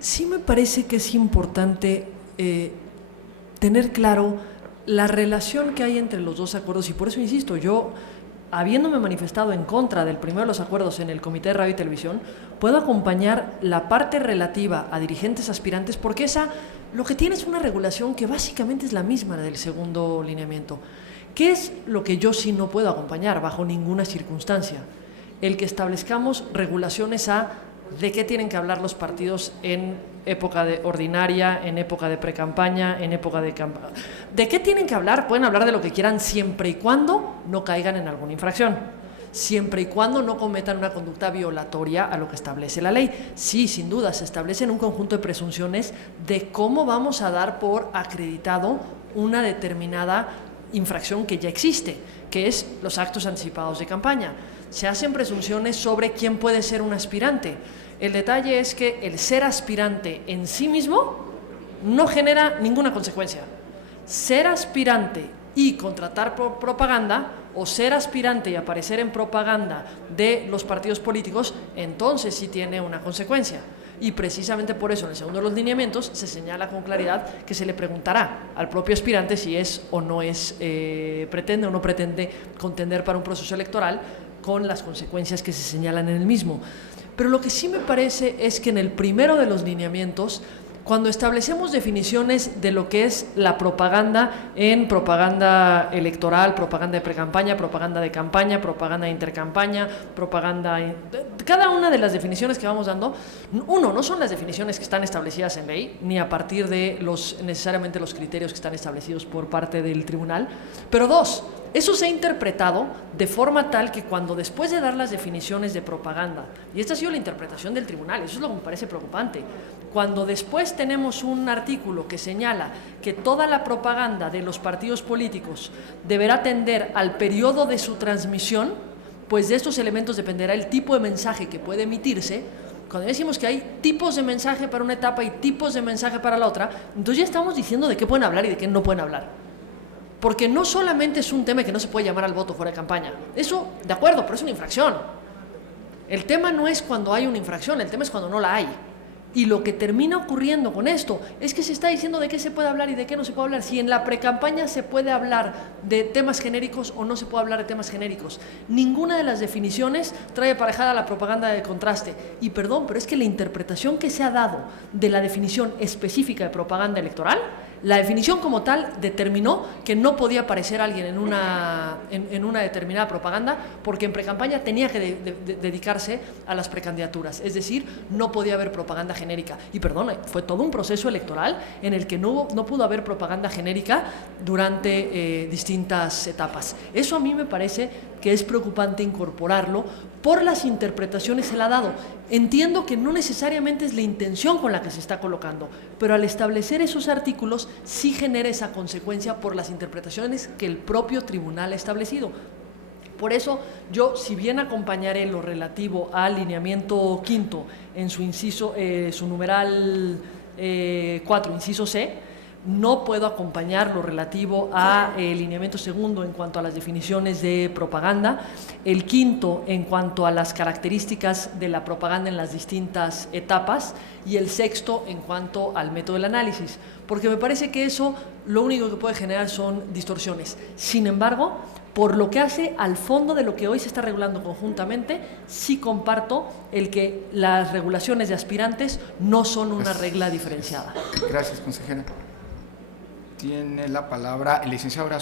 Sí me parece que es importante tener claro la relación que hay entre los dos acuerdos, y por eso insisto, yo, habiéndome manifestado en contra del primero de los acuerdos en el Comité de Radio y Televisión, puedo acompañar la parte relativa a dirigentes aspirantes, porque esa lo que tiene es una regulación que básicamente es la misma del segundo lineamiento. ¿Qué es lo que yo sí no puedo acompañar bajo ninguna circunstancia? El que establezcamos regulaciones de qué tienen que hablar los partidos en época ordinaria, en época de precampaña, en época de campaña. ¿De qué tienen que hablar? Pueden hablar de lo que quieran siempre y cuando no caigan en alguna infracción, siempre y cuando no cometan una conducta violatoria a lo que establece la ley. Sí, sin duda, se establecen un conjunto de presunciones de cómo vamos a dar por acreditado una determinada infracción que ya existe, que es los actos anticipados de campaña. Se hacen presunciones sobre quién puede ser un aspirante. El detalle es que el ser aspirante en sí mismo no genera ninguna consecuencia. Ser aspirante y contratar propaganda, o ser aspirante y aparecer en propaganda de los partidos políticos, entonces sí tiene una consecuencia. Y precisamente por eso en el segundo de los lineamientos se señala con claridad que se le preguntará al propio aspirante si es o no es, pretende o no pretende contender para un proceso electoral, con las consecuencias que se señalan en el mismo. Pero lo que sí me parece es que en el primero de los lineamientos, cuando establecemos definiciones de lo que es la propaganda en propaganda electoral, propaganda de precampaña, propaganda de campaña, propaganda de intercampaña, cada una de las definiciones que vamos dando, uno, no son las definiciones que están establecidas en ley, ni a partir de necesariamente los criterios que están establecidos por parte del tribunal, pero dos, eso se ha interpretado de forma tal que cuando después de dar las definiciones de propaganda, y esta ha sido la interpretación del tribunal, eso es lo que me parece preocupante, cuando después tenemos un artículo que señala que toda la propaganda de los partidos políticos deberá atender al periodo de su transmisión, pues de estos elementos dependerá el tipo de mensaje que puede emitirse. Cuando decimos que hay tipos de mensaje para una etapa y tipos de mensaje para la otra, entonces ya estamos diciendo de qué pueden hablar y de qué no pueden hablar. Porque no solamente es un tema que no se puede llamar al voto fuera de campaña. Eso, de acuerdo, pero es una infracción. El tema no es cuando hay una infracción, el tema es cuando no la hay. Y lo que termina ocurriendo con esto es que se está diciendo de qué se puede hablar y de qué no se puede hablar. Si en la precampaña se puede hablar de temas genéricos o no se puede hablar de temas genéricos. Ninguna de las definiciones trae aparejada la propaganda de contraste. Y perdón, pero es que la interpretación que se ha dado de la definición específica de propaganda electoral, la definición como tal determinó que no podía aparecer alguien en una determinada propaganda porque en precampaña tenía que dedicarse a las precandidaturas, es decir, no podía haber propaganda genérica. Y perdón, fue todo un proceso electoral en el que no pudo haber propaganda genérica durante distintas etapas. Eso a mí me parece que es preocupante incorporarlo por las interpretaciones que se le ha dado. Entiendo que no necesariamente es la intención con la que se está colocando, pero al establecer esos artículos sí genera esa consecuencia por las interpretaciones que el propio tribunal ha establecido. Por eso yo, si bien acompañaré lo relativo al lineamiento quinto en su inciso, su numeral 4, inciso C, no puedo acompañar lo relativo al lineamiento segundo en cuanto a las definiciones de propaganda, el quinto en cuanto a las características de la propaganda en las distintas etapas y el sexto en cuanto al método del análisis, porque me parece que eso lo único que puede generar son distorsiones. Sin embargo, por lo que hace al fondo de lo que hoy se está regulando conjuntamente, sí comparto el que las regulaciones de aspirantes no son una regla diferenciada. Gracias, consejera. Tiene la palabra el licenciado Horacio